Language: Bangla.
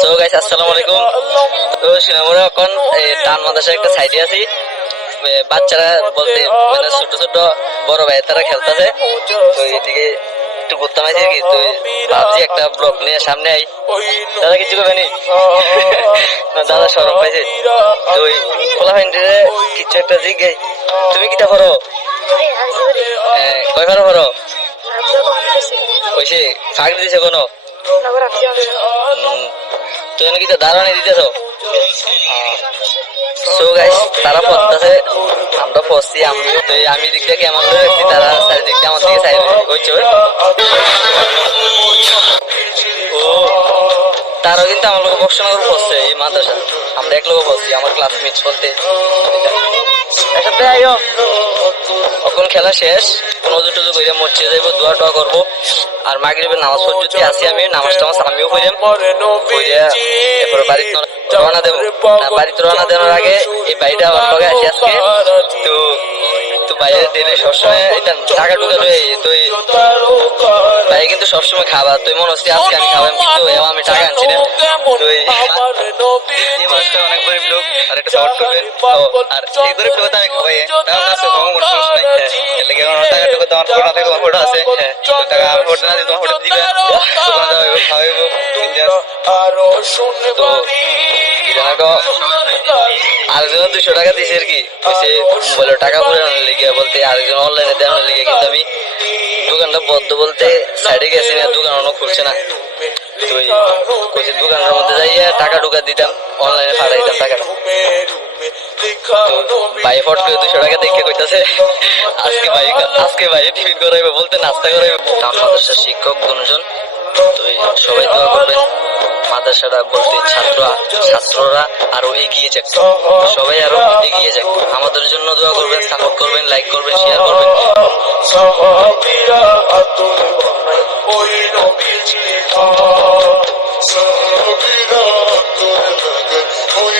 সো গাইস আসসালামু আলাইকুম। তো সিনামুরা এখন টান মাদ্রাসার একটা সাইডে আছি। বাচ্চারা বলতে মানে ছোট ছোট বড় ভাই তারা খেলতেছে, তো এদিকে একটু ঘুরতাম আছি আর কি। তো ভাবছি একটা ব্লগ নিয়ে সামনে আই। দাদা কিছু করবে নি? দাদা সরম পাইছে। তো ওই খোলা ফ্যান্ডে কিছু একটা জিজ্ঞাই, তুমি কিটা করো? কয় ফারো করো? কইছে ফাঁক দিছে কোনো? তুই নাকি তো দাঁড়ানি দিতেছ। সো গাইস তারা পড়তেছে, আমরা পড়ছি। আমি দিক দিয়ে কেমন করে রাখছি, তারা চারিদিক দিয়ে আমার দিকে চাই হচ্ছে। ও তারাও কিন্তু আমার লোক বক্সনগর পড়ছে এই মাদ্রাসা। আমরা এক লোক পড়ছি, আমার ক্লাসমেট বলতে। এখন খেলা শেষ, নজর টজু করে মসজিদে যাইব, দোয়া টোয়া করবো। আর মাগরিবের নামাজ পর্যন্ত আছি আমি, নামাজ টামাজ আমিও পড়লাম। এরপরে বাড়িতে রওনা দেবো। বাড়িতে রওনা দেওয়ার আগে এই বাড়িটা আমার লগে আছে আজকে। তো তো বাইরে দিলে সবসময় এটা টাকা টুকা রয়ে, তো ভাই কিন্তু সবসময় খাবার, তুই মনে হচ্ছে আজকে আমি খাবাম, কিন্তু আমি টাকা আনছি না। তো এই মাছটা অনেক গরিব লোক, আর একটা সাপোর্ট করবেন। আর এই গরিব লোক আমি খাওয়াই, কারণ আছে কোনো কোনো সমস্যা নাই। এলাকা আমার টাকা টুকু তোমার ফোটো থাকে, তোমার ফোটো আছে। টাকা আমি ফোটো না দিই, তোমার ফোটো দিবে, দোকানে যাওয়াইব খাওয়াইব। তো কি জানো আরেকজন 200 টাকা দিয়েছে আর কি, বলে টাকা পরে লেগে বলতে আরেকজন অনলাইনে দেওয়ার লেগে। কিন্তু আমি দোকানটা বদ্ধ বলতে সাইডে গেছি না, দোকান অন্য খুলছে না। তুই কইছি দোকানের মধ্যে যাইয়া টাকা টুকা দিতাম, অনলাইনে পাঠাইতাম টাকাটা। ভাই ফট করে 200 টাকা দেখে কইতাছে আজকে ভাই টিফিন করাইবে বলতে নাস্তা করাইবে। মাদ্রাসার শিক্ষক গুণজন, তো সবাই দোয়া করবেন মাদ্রাসাটা বলতে ছাত্ররা আরো এগিয়ে যাক, সবাই আরো এগিয়ে যাক। আমাদের জন্য দোয়া করবেন, সাপোর্ট করবেন, লাইক করবেন, শেয়ার করবেন। সাহাবীরা আতুল বানায় ওই নবীজি, সাহাবীরা আতুল বানায় ওই